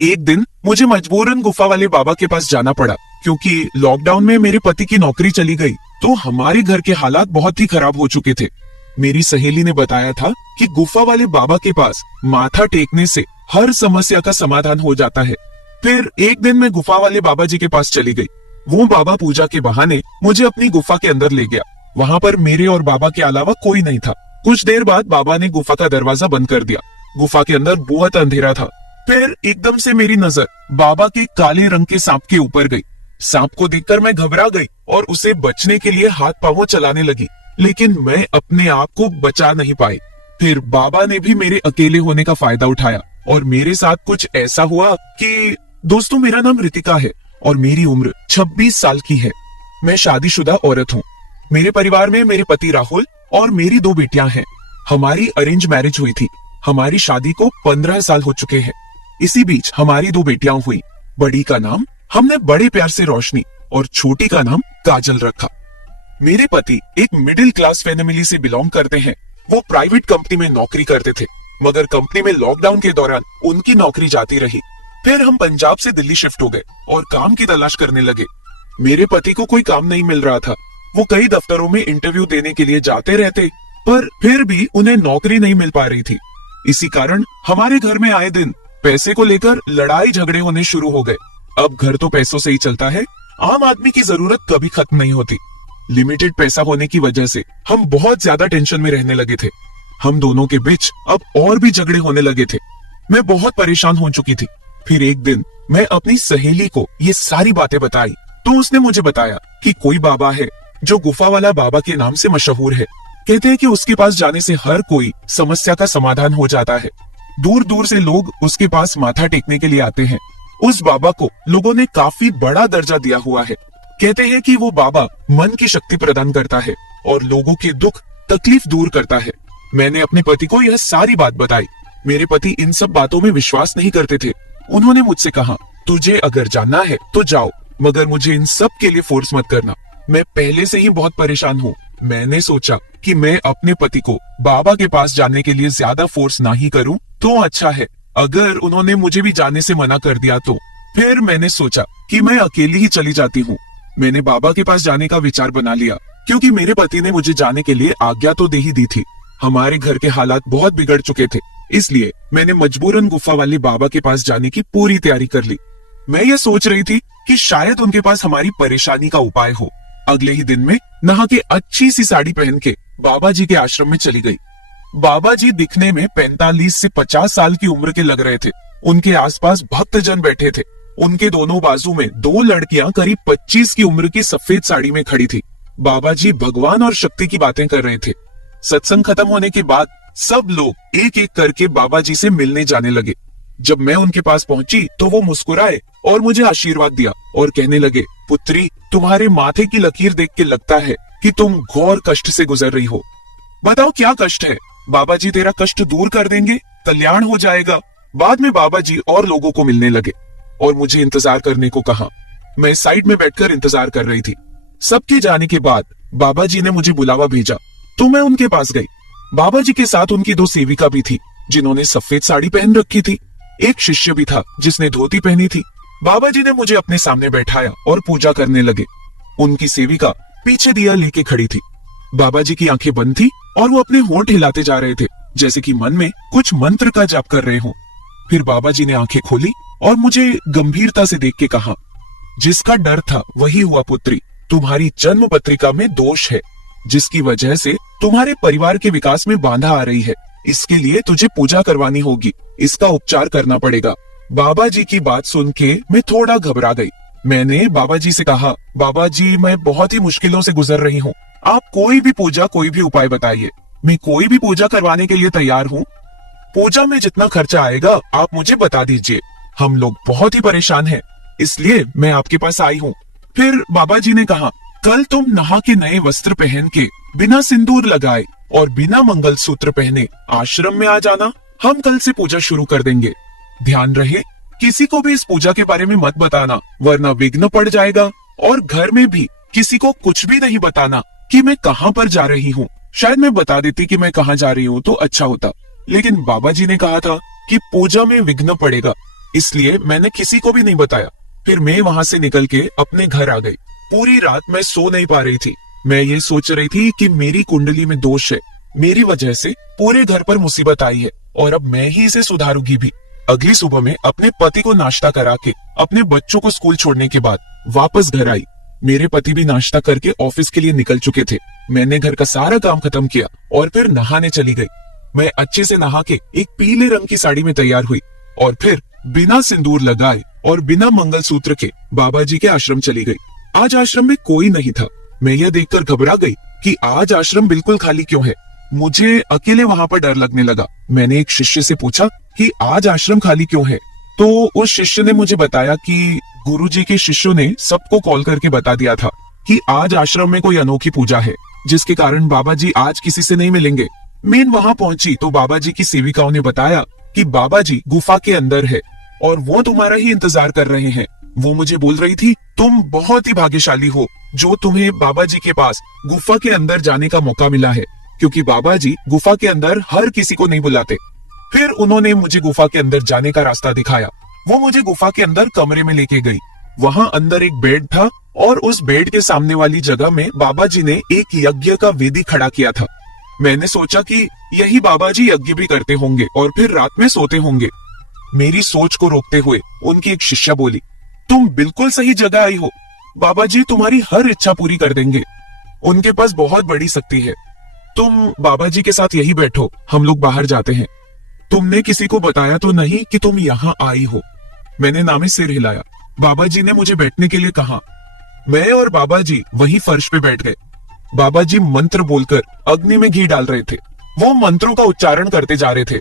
एक दिन मुझे मजबूरन गुफा वाले बाबा के पास जाना पड़ा क्योंकि लॉकडाउन में मेरे पति की नौकरी चली गई तो हमारे घर के हालात बहुत ही खराब हो चुके थे। मेरी सहेली ने बताया था कि गुफा वाले बाबा के पास माथा टेकने से हर समस्या का समाधान हो जाता है। फिर एक दिन मैं गुफा वाले बाबा जी के पास चली गई। वो बाबा पूजा के बहाने मुझे अपनी गुफा के अंदर ले गया। वहाँ पर मेरे और बाबा के अलावा कोई नहीं था। कुछ देर बाद बाबा ने गुफा का दरवाजा बंद कर दिया। गुफा के अंदर बहुत अंधेरा था। फिर एकदम से मेरी नजर बाबा के काले रंग के सांप के ऊपर गई। सांप को देखकर मैं घबरा गई और उसे बचने के लिए हाथ पांव चलाने लगी, लेकिन मैं अपने आप को बचा नहीं पाई। फिर बाबा ने भी मेरे अकेले होने का फायदा उठाया और मेरे साथ कुछ ऐसा हुआ कि दोस्तों, मेरा नाम रितिका है और मेरी उम्र 26 साल की है। मैं शादीशुदा औरत हूँ। मेरे परिवार में मेरे पति राहुल और मेरी 2 बेटियां हैं। हमारी अरेंज मैरिज हुई थी। हमारी शादी को 15 साल हो चुके हैं। इसी बीच हमारी 2 बेटियां हुई। बड़ी का नाम हमने बड़े प्यार से रोशनी और छोटी का नाम काजल रखा। मेरे पति एक मिडिल क्लास फैमिली से बिलोंग करते हैं। वो प्राइवेट कंपनी में नौकरी करते थे, मगर कंपनी में लॉकडाउन के दौरान उनकी नौकरी जाती रही। फिर हम पंजाब से दिल्ली शिफ्ट हो गए और काम की तलाश करने लगे। मेरे पति को कोई काम नहीं मिल रहा था। वो कई दफ्तरों में इंटरव्यू देने के लिए जाते रहते, पर फिर भी उन्हें नौकरी नहीं मिल पा रही थी। इसी कारण हमारे घर में आए दिन पैसे को लेकर लड़ाई झगड़े होने शुरू हो गए। अब घर तो पैसों से ही चलता है। आम आदमी की जरूरत कभी खत्म नहीं होती। लिमिटेड पैसा होने की वजह से हम बहुत ज्यादा टेंशन में रहने लगे थे। हम दोनों के बीच अब और भी झगड़े होने लगे थे। मैं बहुत परेशान हो चुकी थी। फिर एक दिन मैं अपनी सहेली को ये सारी बातें बताई तो उसने मुझे बताया कि कोई बाबा है जो गुफा वाला बाबा के नाम से मशहूर है। कहते हैं कि उसके पास जाने से हर कोई समस्या का समाधान हो जाता है। दूर दूर से लोग उसके पास माथा टेकने के लिए आते हैं। उस बाबा को लोगों ने काफी बड़ा दर्जा दिया हुआ है। कहते हैं कि वो बाबा मन की शक्ति प्रदान करता है और लोगों के दुख तकलीफ दूर करता है। मैंने अपने पति को यह सारी बात बताई। मेरे पति इन सब बातों में विश्वास नहीं करते थे। उन्होंने मुझसे कहा, तुझे अगर जानना है तो जाओ, मगर मुझे इन सब के लिए फोर्स मत करना। मैं पहले से ही बहुत परेशान हूँ। मैंने सोचा कि मैं अपने पति को बाबा के पास जाने के लिए ज्यादा फोर्स ना ही करूं तो अच्छा है। अगर उन्होंने मुझे भी जाने से मना कर दिया तो फिर मैंने सोचा कि मैं अकेली ही चली जाती हूँ। मैंने बाबा के पास जाने का विचार बना लिया क्योंकि मेरे पति ने मुझे जाने के लिए आज्ञा तो दे ही दी थी। हमारे घर के हालात बहुत बिगड़ चुके थे, इसलिए मैंने मजबूरन गुफा वाले बाबा के पास जाने की पूरी तैयारी कर ली। मैं ये सोच रही थी कि शायद उनके पास हमारी परेशानी का उपाय हो। अगले ही दिन में नहा के अच्छी सी साड़ी पहन के बाबा जी के आश्रम में चली गई। बाबा जी दिखने में 45 से 50 साल की उम्र के लग रहे थे। उनके आसपास भक्तजन बैठे थे। उनके दोनों बाजू में 2 लड़कियां करीब 25 की उम्र की सफेद साड़ी में खड़ी थी। बाबा जी भगवान और शक्ति की बातें कर रहे थे। सत्संग खत्म होने के बाद सब लोग एक एक करके बाबा जी से मिलने जाने लगे। जब मैं उनके पास पहुंची तो वो मुस्कुराए और मुझे आशीर्वाद दिया और कहने लगे, पुत्री, तुम्हारे माथे की लकीर देख के लगता है कि तुम घोर कष्ट से गुजर रही हो। बताओ क्या कष्ट है? बाबा जी तेरा कष्ट दूर कर देंगे, कल्याण हो जाएगा। बाद में बाबा जी और लोगों को मिलने लगे और मुझे इंतजार करने को कहा। मैं साइड में बैठकर इंतजार कर रही थी। सबके जाने के बाद बाबा जी ने मुझे बुलावा भेजा तो मैं उनके पास गई। बाबा जी के साथ उनकी 2 सेविका भी थी जिन्होंने सफेद साड़ी पहन रखी थी। एक शिष्य भी था जिसने धोती पहनी थी। बाबा जी ने मुझे अपने सामने बैठाया और पूजा करने लगे। उनकी सेविका पीछे दिया लेके खड़ी थी। बाबा जी की आंखें बंद थी और वो अपने होंठ हिलाते जा रहे थे, जैसे कि मन में कुछ मंत्र का जाप कर रहे हों। फिर बाबा जी ने आंखें खोली और मुझे गंभीरता से देख के कहा, जिसका डर था वही हुआ पुत्री। तुम्हारी जन्म पत्रिका में दोष है, जिसकी वजह से तुम्हारे परिवार के विकास में बाधा आ रही है। इसके लिए तुझे पूजा करवानी होगी, इसका उपचार करना पड़ेगा। बाबा जी की बात सुन के मैं थोड़ा घबरा गई। मैंने बाबा जी से कहा, बाबा जी, मैं बहुत ही मुश्किलों से गुजर रही हूँ। आप कोई भी पूजा, कोई भी उपाय बताइए। मैं कोई भी पूजा करवाने के लिए तैयार हूँ। पूजा में जितना खर्चा आएगा आप मुझे बता दीजिए। हम लोग बहुत ही परेशान हैं, इसलिए मैं आपके पास आई हूँ। फिर बाबा जी ने कहा, कल तुम नहा के नए वस्त्र पहन के बिना सिंदूर लगाए और बिना मंगलसूत्र पहने आश्रम में आ जाना। हम कल से पूजा शुरू कर देंगे। ध्यान रहे, किसी को भी इस पूजा के बारे में मत बताना, वरना विघ्न पड़ जाएगा। और घर में भी किसी को कुछ भी नहीं बताना कि मैं कहाँ पर जा रही हूँ। शायद मैं बता देती कि मैं कहाँ जा रही हूँ तो अच्छा होता, लेकिन बाबा जी ने कहा था कि पूजा में विघ्न पड़ेगा, इसलिए मैंने किसी को भी नहीं बताया। फिर मैं वहां से निकल के अपने घर आ गई। पूरी रात मैं सो नहीं पा रही थी। मैं ये सोच रही थी कि मेरी कुंडली में दोष है, मेरी वजह से पूरे घर पर मुसीबत आई है और अब मैं ही इसे सुधारूंगी भी। अगली सुबह में अपने पति को नाश्ता करा के अपने बच्चों को स्कूल छोड़ने के बाद वापस घर आई। मेरे पति भी नाश्ता करके ऑफिस के लिए निकल चुके थे। मैंने घर का सारा काम खत्म किया और फिर नहाने चली गई। मैं अच्छे से नहा के एक पीले रंग की साड़ी में तैयार हुई और फिर बिना सिंदूर लगाए और बिना मंगलसूत्र के बाबा जी के आश्रम चली गई। आज आश्रम में कोई नहीं था। मैं यह देखकर घबरा गई कि आज आश्रम बिल्कुल खाली क्यों है। मुझे अकेले वहां पर डर लगने लगा। मैंने एक शिष्य से पूछा कि आज आश्रम खाली क्यों है, तो उस शिष्य ने मुझे बताया कि गुरुजी के शिष्यों ने सबको कॉल करके बता दिया था कि आज आश्रम में कोई अनोखी पूजा है, जिसके कारण बाबा जी आज किसी से नहीं मिलेंगे। मैं वहां पहुंची तो बाबा जी की सेविकाओं ने बताया कि बाबा जी गुफा के अंदर है और वो तुम्हारा ही इंतजार कर रहे हैं। वो मुझे बोल रही थी, तुम बहुत ही भाग्यशाली हो जो तुम्हें बाबा जी के पास गुफा के अंदर जाने का मौका मिला है, क्योंकि बाबा जी गुफा के अंदर हर किसी को नहीं बुलाते। फिर उन्होंने मुझे गुफा के अंदर जाने का रास्ता दिखाया। वो मुझे गुफा के अंदर कमरे में लेके गई। वहां अंदर एक बेड था और उस बेड के सामने वाली जगह में बाबा जी ने एक यज्ञ का वेदी खड़ा किया था। मैंने सोचा कि यही बाबा जी यज्ञ भी करते होंगे और फिर रात में सोते होंगे। मेरी सोच को रोकते हुए उनकी एक शिष्या बोली, तुम बिल्कुल सही जगह आई हो, बाबा जी तुम्हारी हर इच्छा पूरी कर देंगे। उनके पास बहुत बड़ी शक्ति है। तुम बाबा जी के साथ यही बैठो, हम लोग बाहर जाते हैं। तुमने किसी को बताया तो नहीं कि तुम यहाँ आई हो? मैंने नामे सिर हिलाया। बाबा जी ने मुझे बैठने के लिए कहा। मैं और बाबा जी वही फर्श पे बैठ गए। बाबा जी मंत्र बोलकर अग्नि में घी डाल रहे थे। वो मंत्रों का उच्चारण करते जा रहे थे।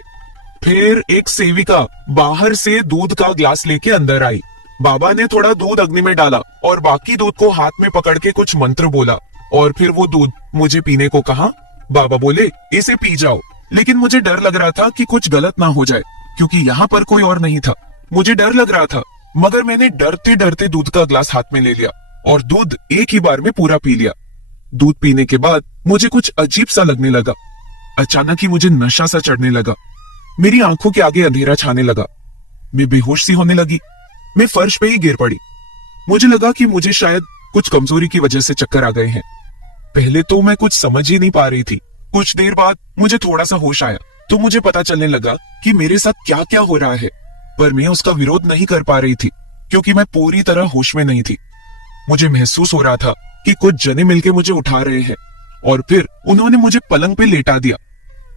फिर एक सेविका बाहर से दूध का ग्लास लेके अंदर आई। बाबा ने थोड़ा दूध अग्नि में डाला और बाकी दूध को हाथ में पकड़ के कुछ मंत्र बोला और फिर वो दूध मुझे पीने को कहा। बाबा बोले, इसे पी जाओ। लेकिन मुझे डर लग रहा था कि कुछ गलत ना हो जाए, क्योंकि यहाँ पर कोई और नहीं था। मुझे डर लग रहा था, मगर मैंने डरते डरते दूध का ग्लास हाथ में ले लिया और दूध एक ही बार में पूरा पी लिया। दूध पीने के बाद मुझे कुछ अजीब सा लगने लगा। अचानक ही मुझे नशा सा चढ़ने लगा। मेरी आंखों के आगे अंधेरा छाने लगा। मैं बेहोश सी होने लगी। मैं फर्श पे ही गिर पड़ी। मुझे लगा कि मुझे शायद कुछ कमजोरी की वजह से चक्कर आ गए हैं। पहले तो मैं कुछ समझ ही नहीं पा रही थी। कुछ देर बाद मुझे थोड़ा सा होश आया तो मुझे पता चलने लगा कि मेरे साथ क्या क्या हो रहा है, पर मैं उसका विरोध नहीं कर पा रही थी क्योंकि मैं पूरी तरह होश में नहीं थी। मुझे महसूस हो रहा था कि कुछ जने मिलके मुझे उठा रहे हैं और फिर उन्होंने मुझे पलंग पे लेटा दिया।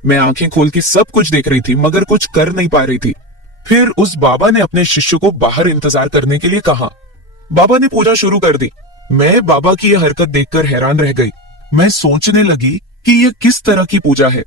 मैं आंखें खोल के सब कुछ देख रही थी मगर कुछ कर नहीं पा रही थी। फिर उस बाबा ने अपने शिष्य को बाहर इंतजार करने के लिए कहा। बाबा ने पूजा शुरू कर दी। मैं बाबा की यह हरकत देखकर हैरान रह गई। मैं सोचने लगी कि यह किस तरह की पूजा है।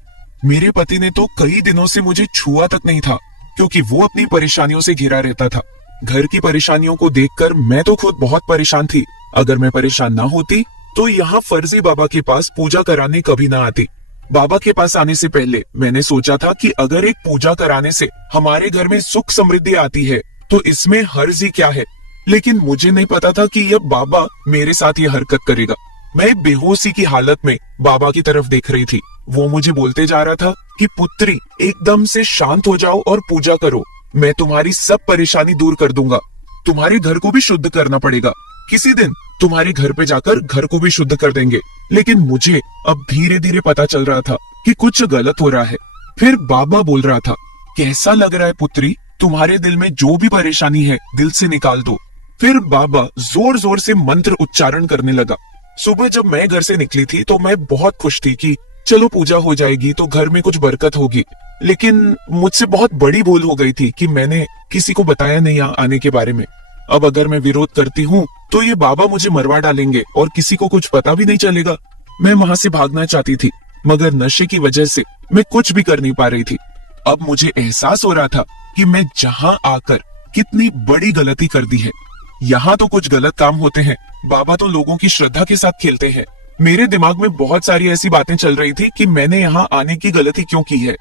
मेरे पति ने तो कई दिनों से मुझे छुआ तक नहीं था, क्योंकि वो अपनी परेशानियों से घिरा रहता था। घर की परेशानियों को देखकर मैं तो खुद बहुत परेशान थी। अगर मैं परेशान ना होती तो यहाँ फर्जी बाबा के पास पूजा कराने कभी ना आती। बाबा के पास आने से पहले मैंने सोचा था कि अगर एक पूजा कराने से हमारे घर में सुख समृद्धि आती है तो इसमें हर्ज ही क्या है। लेकिन मुझे नहीं पता था कि यह बाबा मेरे साथ ये हरकत करेगा। मैं बेहोशी की हालत में बाबा की तरफ देख रही थी। वो मुझे बोलते जा रहा था कि पुत्री, एकदम से शांत हो जाओ और पूजा करो। मैं तुम्हारी सब परेशानी दूर कर दूंगा। तुम्हारे घर को भी शुद्ध करना पड़ेगा। किसी दिन तुम्हारे घर पे जाकर घर को भी शुद्ध कर देंगे। लेकिन मुझे अब धीरे धीरे पता चल रहा था कि कुछ गलत हो रहा है। फिर बाबा बोल रहा था, कैसा लग रहा है पुत्री? तुम्हारे दिल में जो भी परेशानी है दिल से निकाल दो। फिर बाबा जोर जोर से मंत्र उच्चारण करने लगा। सुबह जब मैं घर से निकली थी तो मैं बहुत खुश थी कि चलो पूजा हो जाएगी तो घर में कुछ बरकत होगी। लेकिन मुझसे बहुत बड़ी भूल हो गई थी कि मैंने किसी को बताया नहीं यहाँ आने के बारे में। अब अगर मैं विरोध करती हूँ तो ये बाबा मुझे मरवा डालेंगे और किसी को कुछ पता भी नहीं चलेगा। मैं वहां से भागना चाहती थी मगर नशे की वजह से मैं कुछ भी कर नहीं पा रही थी। अब मुझे एहसास हो रहा था कि मैं जहाँ आकर कितनी बड़ी गलती कर दी है। यहाँ तो कुछ गलत काम होते हैं, बाबा तो लोगों की श्रद्धा के साथ खेलते हैं। मेरे दिमाग में बहुत सारी ऐसी बातें चल रही थी कि मैंने यहाँ आने की गलती क्यों की है।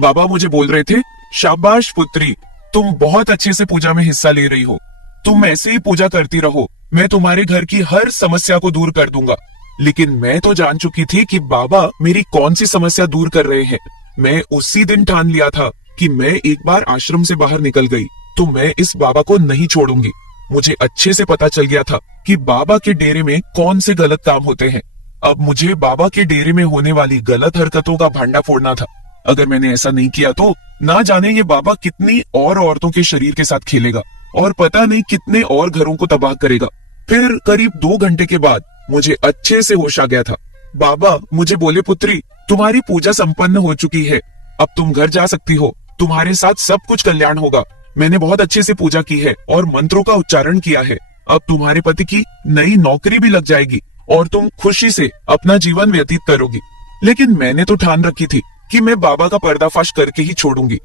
बाबा मुझे बोल रहे थे, शाबाश पुत्री, तुम बहुत अच्छे से पूजा में हिस्सा ले रही हो। तुम ऐसे ही पूजा करती रहो, मैं तुम्हारे घर की हर समस्या को दूर कर दूंगा। लेकिन मैं तो जान चुकी थी कि बाबा मेरी कौन सी समस्या दूर कर रहे हैं। मैं उसी दिन ठान लिया था कि मैं एक बार आश्रम से बाहर निकल गई तो मैं इस बाबा को नहीं छोड़ूंगी। मुझे अच्छे से पता चल गया था कि बाबा के डेरे में कौन से गलत काम होते हैं। अब मुझे बाबा के डेरे में होने वाली गलत हरकतों का भांडा फोड़ना था। अगर मैंने ऐसा नहीं किया तो ना जाने ये बाबा कितनी और औरतों के शरीर के साथ खेलेगा और पता नहीं कितने और घरों को तबाह करेगा। फिर करीब 2 घंटे के बाद मुझे अच्छे से होश आ गया था। बाबा मुझे बोले, पुत्री तुम्हारी पूजा संपन्न हो चुकी है, अब तुम घर जा सकती हो, तुम्हारे साथ सब कुछ कल्याण होगा। मैंने बहुत अच्छे से पूजा की है और मंत्रों का उच्चारण किया है। अब तुम्हारे पति की नई नौकरी भी लग जाएगी और तुम खुशी से अपना जीवन व्यतीत करोगी। लेकिन मैंने तो ठान रखी थी कि मैं बाबा का पर्दाफाश करके ही छोड़ूंगी।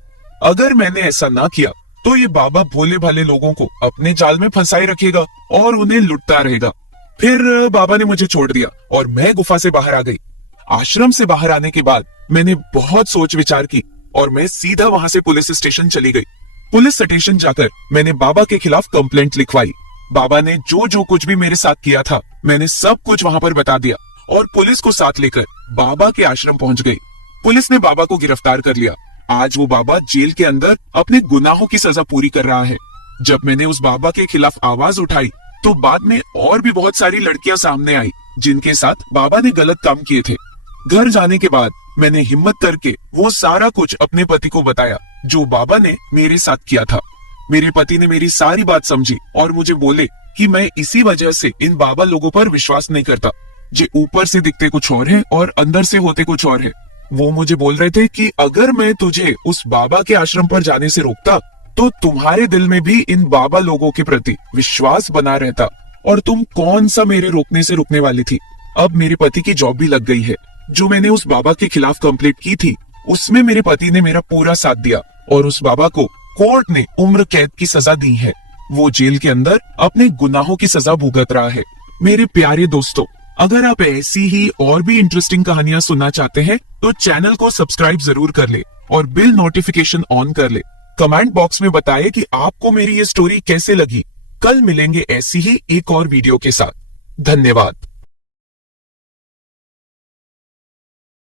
अगर मैंने ऐसा ना किया तो ये बाबा भोले भाले लोगों को अपने जाल में फंसाए रखेगा और उन्हें लुटता रहेगा। फिर बाबा ने मुझे छोड़ दिया और मैं गुफा से बाहर आ गई। आश्रम से बाहर आने के बाद मैंने बहुत सोच विचार की और मैं सीधा वहां से पुलिस स्टेशन चली गई। पुलिस स्टेशन जाकर मैंने बाबा के खिलाफ कंप्लेंट लिखवाई। बाबा ने जो जो कुछ भी मेरे साथ किया था मैंने सब कुछ वहां पर बता दिया और पुलिस को साथ लेकर बाबा के आश्रम पहुंच गई। पुलिस ने बाबा को गिरफ्तार कर लिया। आज वो बाबा जेल के अंदर अपने गुनाहों की सजा पूरी कर रहा है। जब मैंने उस बाबा के खिलाफ आवाज उठाई तो बाद में और भी बहुत सारी लड़कियां सामने आई जिनके साथ बाबा ने गलत काम किए थे। घर जाने के बाद मैंने हिम्मत करके वो सारा कुछ अपने पति को बताया जो बाबा ने मेरे साथ किया था। मेरे पति ने मेरी सारी बात समझी और मुझे बोले कि मैं इसी वजह से इन बाबा लोगों पर विश्वास नहीं करता, जो ऊपर से दिखते कुछ और है और अंदर से होते कुछ और है। वो मुझे बोल रहे थे कि अगर मैं तुझे उस बाबा के आश्रम पर जाने से रोकता तो तुम्हारे दिल में भी इन बाबा लोगों के प्रति विश्वास बना रहता और तुम कौन सा मेरे रोकने से रुकने वाली थी। अब मेरे पति की जॉब भी लग गई है। जो मैंने उस बाबा के खिलाफ कंप्लेंट की थी उसमें मेरे पति ने मेरा पूरा साथ दिया और उस बाबा को कोर्ट ने उम्र कैद की सजा दी है। वो जेल के अंदर अपने गुनाहों की सजा भुगत रहा है। मेरे प्यारे दोस्तों, अगर आप ऐसी ही और भी इंटरेस्टिंग कहानियां सुनना चाहते हैं तो चैनल को सब्सक्राइब जरूर कर ले और बिल नोटिफिकेशन ऑन कर ले। कमेंट बॉक्स में बताएं कि आपको मेरी ये स्टोरी कैसे लगी। कल मिलेंगे ऐसी ही एक और वीडियो के साथ। धन्यवाद।